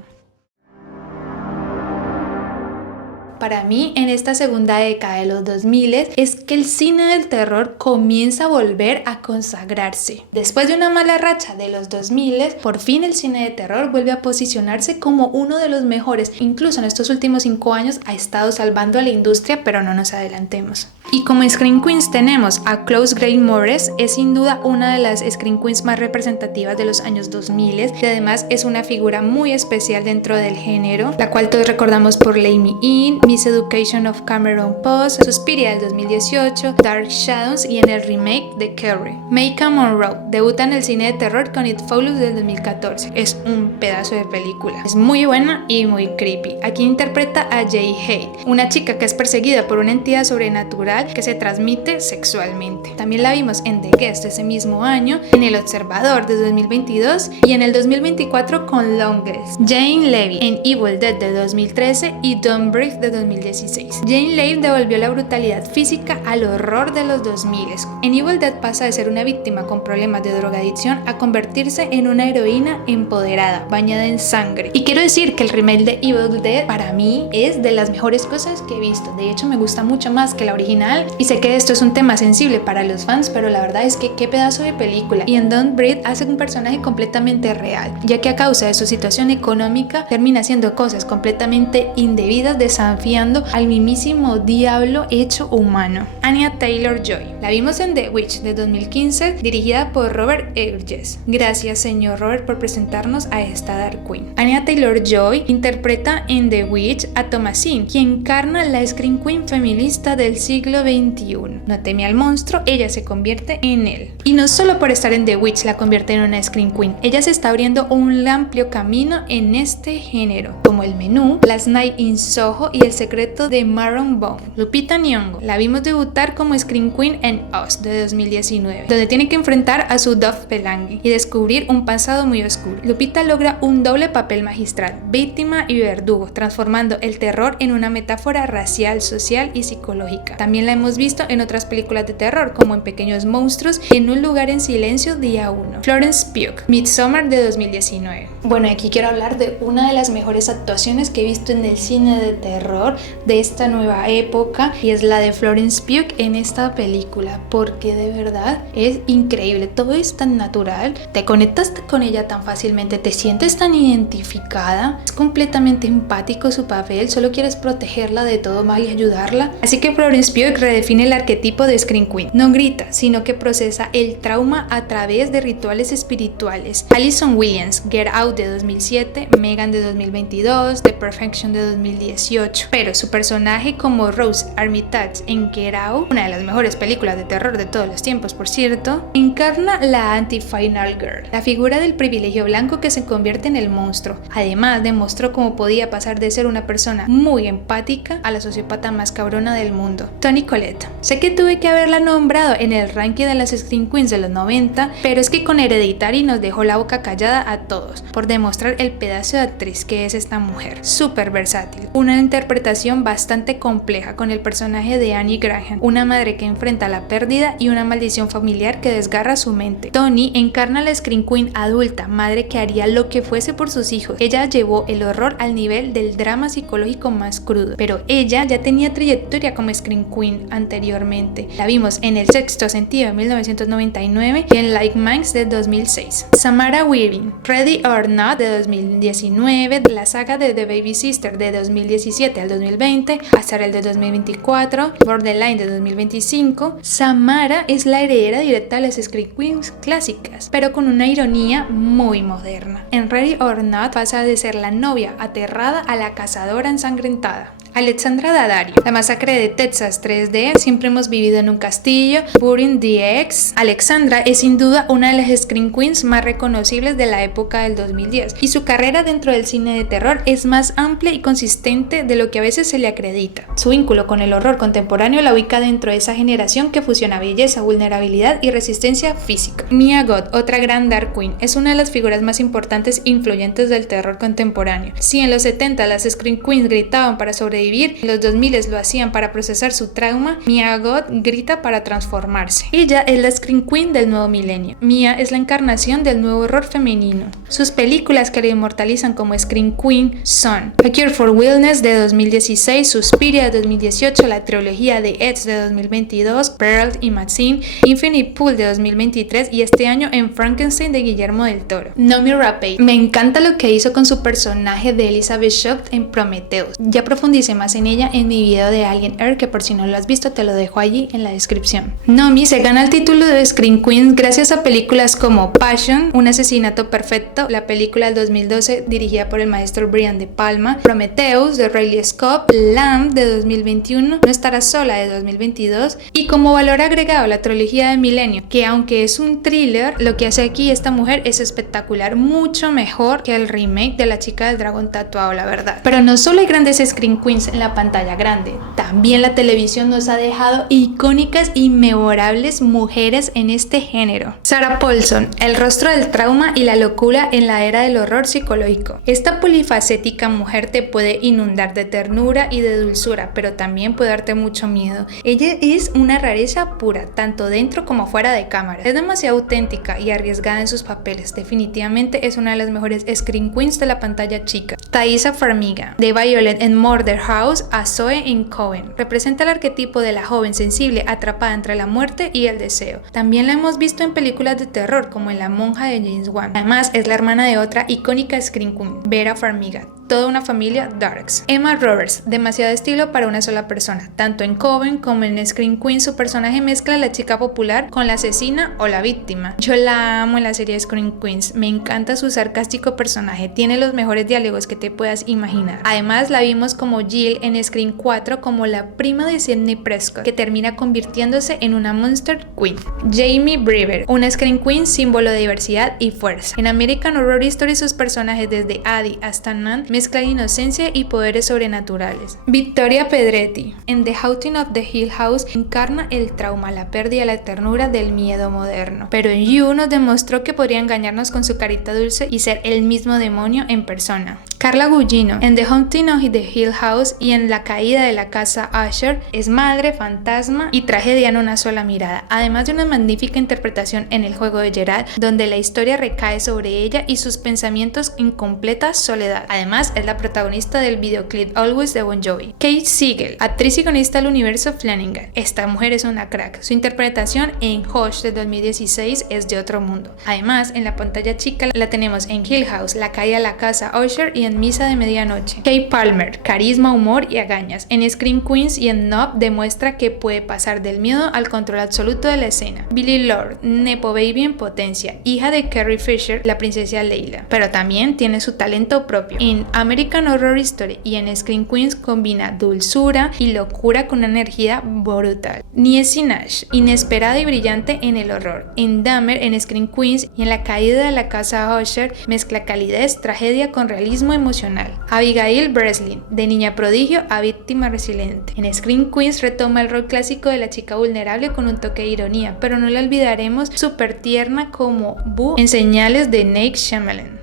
Para mí, en esta segunda década de los 2000 es que el cine del terror comienza a volver a consagrarse. Después de una mala racha de los 2000, por fin el cine de terror vuelve a posicionarse como uno de los mejores. Incluso en estos últimos 5 años ha estado salvando a la industria, pero no nos adelantemos. Y como Scream Queens tenemos a Chloe Grace Moretz, es sin duda una de las Scream Queens más representativas de los años 2000 y además es una figura muy especial dentro del género, la cual todos recordamos por Let Me In, Miss Education of Cameron Post, Suspiria del 2018, Dark Shadows y en el remake de Carrie. Maika Monroe debuta en el cine de terror con It Follows del 2014. Es un pedazo de película. Es muy buena y muy creepy. Aquí interpreta a Jay Hale, una chica que es perseguida por una entidad sobrenatural que se transmite sexualmente. También la vimos en The Guest ese mismo año, en El Observador de 2022 y en el 2024 con Longest. Jane Levy en Evil Dead de 2013 y Don't Breathe de 2016. Jane Levy devolvió la brutalidad física al horror de los 2000. En Evil Dead pasa de ser una víctima con problemas de drogadicción a convertirse en una heroína empoderada, bañada en sangre. Y quiero decir que el remake de Evil Dead para mí es de las mejores cosas que he visto. De hecho, me gusta mucho más que la original. Y sé que esto es un tema sensible para los fans, pero la verdad es que qué pedazo de película. Y en Don't Breathe hace un personaje completamente real, ya que a causa de su situación económica termina haciendo cosas completamente indebidas, desafiando al mismísimo diablo hecho humano. Anya Taylor-Joy. La vimos en The Witch de 2015, dirigida por Robert Eggers. Gracias, señor Robert, por presentarnos a esta Dark Queen. Anya Taylor-Joy interpreta en The Witch a Thomasine, quien encarna la Scream Queen feminista del siglo XXI. No teme al monstruo, ella se convierte en él. Y no solo por estar en The Witch la convierte en una Scream Queen, ella se está abriendo un amplio camino en este género, como El Menú, Last Night in Soho y El Secreto de Marrowbone. Lupita Nyong'o la vimos debutar como Scream Queen en Us de 2019, donde tiene que enfrentar a su doppelganger y descubrir un pasado muy oscuro. Lupita logra un doble papel magistral, víctima y verdugo, transformando el terror en una metáfora racial, social y psicológica. También la hemos visto en otras películas de terror, como en Pequeños Monstruos y En un lugar en silencio día 1. Florence Pugh, Midsommar de 2019. Bueno, aquí quiero hablar de una de las mejores actuaciones que he visto en el cine de terror de esta nueva época y es la de Florence Pugh en esta película, porque de verdad es increíble, todo es tan natural, te conectas con ella tan fácilmente, te sientes tan identificada, es completamente empático su papel, solo quieres protegerla de todo mal y ayudarla. Así que Florence Pugh redefine el arquetipo de Scream Queen. No grita, sino que procesa el trauma a través de rituales espirituales. Alison Williams, Get Out de 2007, Megan de 2022, The Perfection de 2018. Pero su personaje como Rose Armitage en Get Out, una de las mejores películas de terror de todos los tiempos, por cierto, encarna la anti-final girl, la figura del privilegio blanco que se convierte en el monstruo. Además, demostró cómo podía pasar de ser una persona muy empática a la sociópata más cabrona del mundo. Toni Collette. Sé que tuve que haberla nombrado en el ranking de las Scream Queens de los 90, pero es que con Hereditary nos dejó la boca callada a todos por demostrar el pedazo de actriz que es esta mujer. Súper versátil. Una interpretación bastante compleja con el personaje de Annie Graham, una madre que enfrenta la pérdida y una maldición familiar que desgarra su mente. Toni encarna a la Scream Queen adulta, madre que haría lo que fuese por sus hijos. Ella llevó el horror al nivel del drama psicológico más crudo, pero ella ya tenía trayectoria como Scream Queen anteriormente. La vimos en El Sexto Sentido de 1999 y en Like Minds de 2006. Samara Weaving, Ready or or Not de 2019, la saga de The Baby Sister de 2017 al 2020, Azrael de 2024, Borderline de 2025, Samara es la heredera directa de las Scream Queens clásicas, pero con una ironía muy moderna. En Ready or Not pasa de ser la novia aterrada a la cazadora ensangrentada. Alexandra Daddario, La masacre de Texas 3D, Siempre hemos vivido en un castillo, Burying the Ex. Alexandra es sin duda una de las Scream Queens más reconocibles de la época del 2010 y su carrera dentro del cine de terror es más amplia y consistente de lo que a veces se le acredita. Su vínculo con el horror contemporáneo la ubica dentro de esa generación que fusiona belleza, vulnerabilidad y resistencia física. Mia Goth, otra gran Dark Queen, es una de las figuras más importantes e influyentes del terror contemporáneo. Si en los 70 las Scream Queens gritaban para sobrevivir, en los 2000 lo hacían para procesar su trauma, Mia Goth grita para transformarse. Ella es la Scream Queen del nuevo milenio. Mia es la encarnación del nuevo horror femenino. Sus películas que la inmortalizan como Scream Queen son A Cure for Wellness de 2016, Suspiria de 2018, la trilogía de Edge de 2022, Pearl y Maxine, Infinite Pool de 2023 y este año en Frankenstein de Guillermo del Toro. Noomi Rapace, me encanta lo que hizo con su personaje de Elizabeth Shue en Prometheus. Ya profundicé más en ella en mi video de Alien Earth, que por si no lo has visto te lo dejo allí en la descripción. Noomi se gana el título de Scream Queen gracias a películas como Passion, Un asesinato perfecto, la película del 2012 dirigida por el maestro Brian De Palma, Prometheus de Ridley Scott, Lamb de 2021, No estarás sola de 2022 y como valor agregado la trilogía de Milenio, que aunque es un thriller, lo que hace aquí esta mujer es espectacular, mucho mejor que el remake de La chica del dragón tatuado, la verdad. Pero no solo hay grandes Scream Queens en la pantalla grande, también la televisión nos ha dejado icónicas y memorables mujeres en este género. Sarah Paulson, el rostro del trauma y la locura en la era del horror psicológico. Esta polifacética mujer te puede inundar de ternura y de dulzura, pero también puede darte mucho miedo. Ella es una rareza pura, tanto dentro como fuera de cámara. Es demasiado auténtica y arriesgada en sus papeles. Definitivamente es una de las mejores Scream Queens de la pantalla chica. Taissa Farmiga, de Violet en Murder House a Zoe en Coven. Representa el arquetipo de la joven sensible atrapada entre la muerte y el deseo. También la hemos visto en películas de terror como en La monja de James Wan. Además es la hermana de otra icónica Scream Queen, Vera Farmiga. Toda una familia Darks. Emma Roberts, demasiado estilo para una sola persona. Tanto en Coven como en Scream Queen su personaje mezcla a la chica popular con la asesina o la víctima. Yo la amo en la serie Scream Queens, me encanta su sarcástico personaje, tiene los mejores diálogos que te puedas imaginar. Además la vimos como Jill en Scream 4 como la prima de Sidney Prescott, que termina convirtiéndose en una Monster Queen. Jamie Brewer, una Scream Queen símbolo de diversidad y fuerza. En American Horror Story sus personajes desde Addie hasta Nan mezclan inocencia y poderes sobrenaturales. Victoria Pedretti, en The Haunting of the Hill House, encarna el trauma, la pérdida y la ternura del miedo moderno. Pero en You nos demostró que podría engañarnos con su carita dulce y ser el mismo demonio en persona. Carla Gugino, en The Haunting of the Hill House y en La caída de la casa Usher, es madre, fantasma y tragedia en una sola mirada, además de una magnífica interpretación en El juego de Gerard, donde la historia recae sobre ella y sus pensamientos en completa soledad. Además, es la protagonista del videoclip Always de Bon Jovi. Kate Siegel, actriz y guionista del universo Flanagan. Esta mujer es una crack. Su interpretación en Hush de 2016 es de otro mundo. Además, en la pantalla chica la tenemos en Hill House, La caída de la casa Usher y en Misa de medianoche. Kate Palmer, carisma, humor y agallas. En Scream Queens y en Nope demuestra que puede pasar del miedo al control absoluto de la escena. Billie Lourd, nepo baby en potencia, hija de Carrie Fisher, la princesa Leila, pero también tiene su talento propio. En American Horror Story y en Scream Queens combina dulzura y locura con una energía brutal. Niecy Nash, inesperada y brillante en el horror. En Dahmer, en Scream Queens y en La caída de la casa Usher mezcla calidez, tragedia con realismo emocional. Abigail Breslin, de niña prodigio a víctima resiliente. En Scream Queens retoma el rol clásico de la chica vulnerable con un toque de ironía, pero no la olvidaremos súper tierna como Boo en Señales de Night Shyamalan.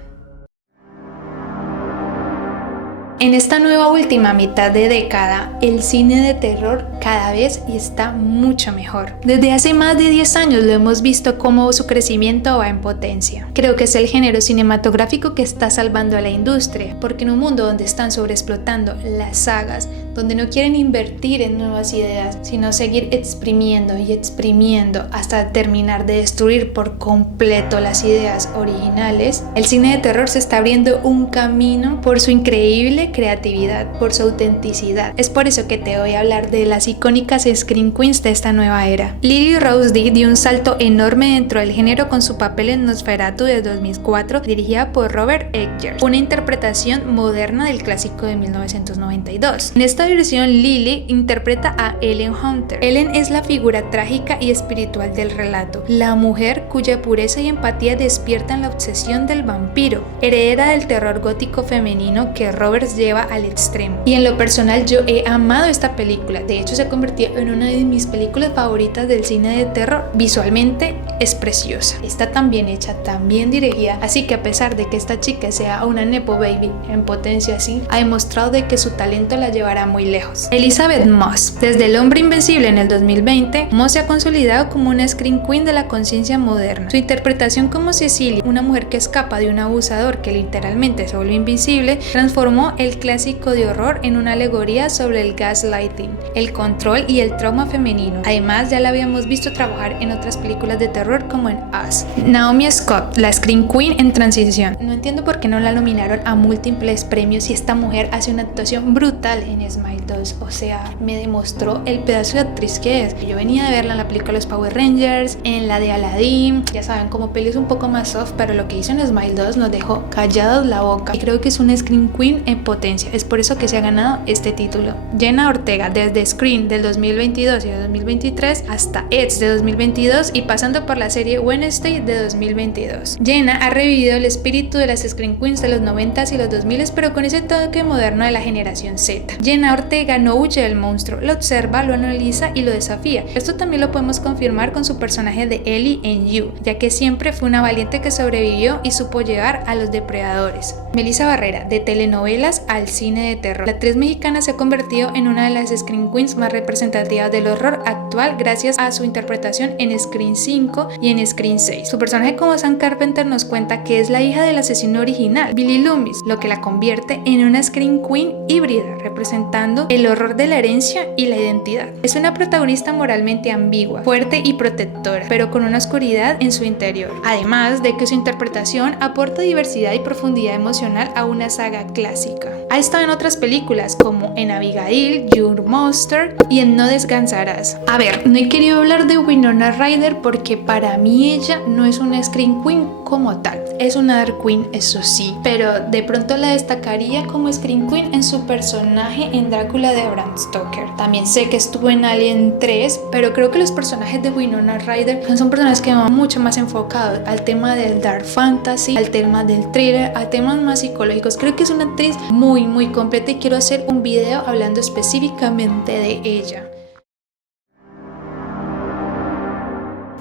En esta nueva última mitad de década, el cine de terror cada vez está mucho mejor. Desde hace más de 10 años lo hemos visto cómo su crecimiento va en potencia. Creo que es el género cinematográfico que está salvando a la industria, porque en un mundo donde están sobreexplotando las sagas donde no quieren invertir en nuevas ideas, sino seguir exprimiendo y exprimiendo hasta terminar de destruir por completo las ideas originales, el cine de terror se está abriendo un camino por su increíble creatividad, por su autenticidad. Es por eso que te voy a hablar de las icónicas Scream Queens de esta nueva era. Lily Rose Depp dio un salto enorme dentro del género con su papel en Nosferatu de 2004, dirigida por Robert Eggers, una interpretación moderna del clásico de 1992. En esta versión, Lily interpreta a Ellen Hunter. Ellen es la figura trágica y espiritual del relato, la mujer cuya pureza y empatía despiertan la obsesión del vampiro, heredera del terror gótico femenino que Roberts lleva al extremo. Y en lo personal yo he amado esta película, de hecho se convirtió en una de mis películas favoritas del cine de terror. Visualmente es preciosa, está tan bien hecha, tan bien dirigida, así que a pesar de que esta chica sea una nepo baby en potencia así, ha demostrado de que su talento la llevará muy lejos. Elizabeth Moss, desde El Hombre Invencible en el 2020, Moss se ha consolidado como una Scream Queen de la conciencia moderna. Su interpretación como Cecilia, una mujer que escapa de un abusador que literalmente se vuelve invisible, transformó el clásico de horror en una alegoría sobre el gaslighting, el control y el trauma femenino. Además, ya la habíamos visto trabajar en otras películas de terror como en Us. Naomi Scott, la Scream Queen en transición. No entiendo por qué no la nominaron a múltiples premios si esta mujer hace una actuación brutal en Smile 2, o sea, me demostró el pedazo de actriz que es. Yo venía de verla en la película Los Power Rangers, en la de Aladdin, ya saben, como pelis un poco más soft, pero lo que hizo en Smile 2 nos dejó callados la boca y creo que es una Scream Queen en potencia, es por eso que se ha ganado este título. Jenna Ortega, desde Scream del 2022 y del 2023 hasta Edge de 2022 y pasando por la serie Wednesday de 2022. Jenna ha revivido el espíritu de las Scream Queens de los 90s y los 2000s, pero con ese toque moderno de la generación Z. Jenna Ortega no huye del monstruo, lo observa, lo analiza y lo desafía. Esto también lo podemos confirmar con su personaje de Ellie en You, ya que siempre fue una valiente que sobrevivió y supo llegar a los depredadores. Melissa Barrera, de telenovelas al cine de terror. La actriz mexicana se ha convertido en una de las Scream Queens más representativas del horror actual gracias a su interpretación en Scream 5 y en Scream 6. Su personaje como Sam Carpenter nos cuenta que es la hija del asesino original, Billy Loomis, lo que la convierte en una Scream Queen híbrida, representando el horror de la herencia y la identidad. Es una protagonista moralmente ambigua, fuerte y protectora, pero con una oscuridad en su interior. Además de que su interpretación aporta diversidad y profundidad emocional a una saga clásica. Ha estado en otras películas como en Abigail, Your Monster y en No Descansarás. A ver, no he querido hablar de Winona Ryder porque para mí ella no es una Scream Queen como tal. Es una Dark Queen, eso sí, pero de pronto la destacaría como Scream Queen en su personaje en Drácula de Bram Stoker. También sé que estuvo en Alien 3, pero creo que los personajes de Winona Ryder son personajes que van mucho más enfocados al tema del dark fantasy, al tema del thriller, a temas más psicológicos. Creo que es una actriz muy completa y quiero hacer un video hablando específicamente de ella.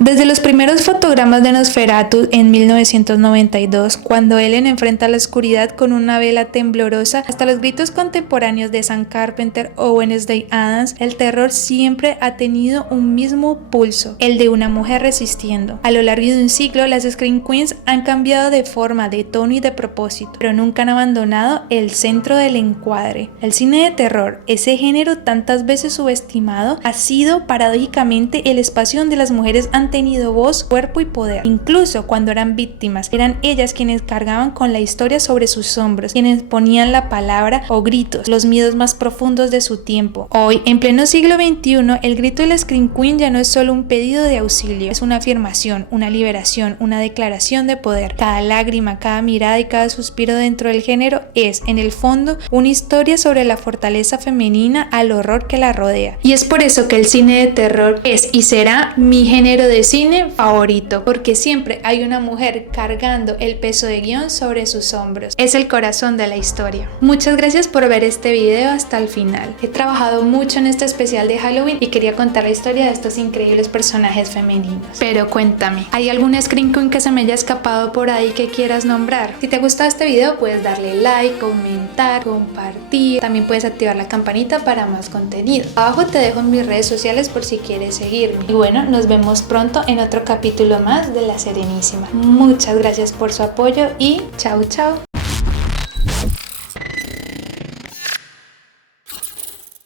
Desde los primeros fotogramas de Nosferatu en 1992, cuando Ellen enfrenta la oscuridad con una vela temblorosa, hasta los gritos contemporáneos de Sam Carpenter o Wednesday Addams, el terror siempre ha tenido un mismo pulso, el de una mujer resistiendo. A lo largo de un siglo, las Scream Queens han cambiado de forma, de tono y de propósito, pero nunca han abandonado el centro del encuadre. El cine de terror, ese género tantas veces subestimado, ha sido paradójicamente el espacio donde las mujeres han tenido voz, cuerpo y poder. Incluso cuando eran víctimas, eran ellas quienes cargaban con la historia sobre sus hombros, quienes ponían la palabra o gritos, los miedos más profundos de su tiempo. Hoy, en pleno siglo XXI, el grito de la Scream Queen ya no es solo un pedido de auxilio, es una afirmación, una liberación, una declaración de poder. Cada lágrima, cada mirada y cada suspiro dentro del género es, en el fondo, una historia sobre la fortaleza femenina al horror que la rodea. Y es por eso que el cine de terror es y será mi género de cine favorito, porque siempre hay una mujer cargando el peso de guión sobre sus hombros. Es el corazón de la historia. Muchas gracias por ver este video hasta el final. He trabajado mucho en este especial de Halloween y quería contar la historia de estos increíbles personajes femeninos. Pero cuéntame, ¿hay alguna Scream Queen que se me haya escapado por ahí que quieras nombrar? Si te ha gustado este video puedes darle like, comentar, compartir. También puedes activar la campanita para más contenido. Abajo te dejo en mis redes sociales por si quieres seguirme. Y bueno, nos vemos pronto en otro capítulo más de La Serenísima. Muchas gracias por su apoyo y chao chao.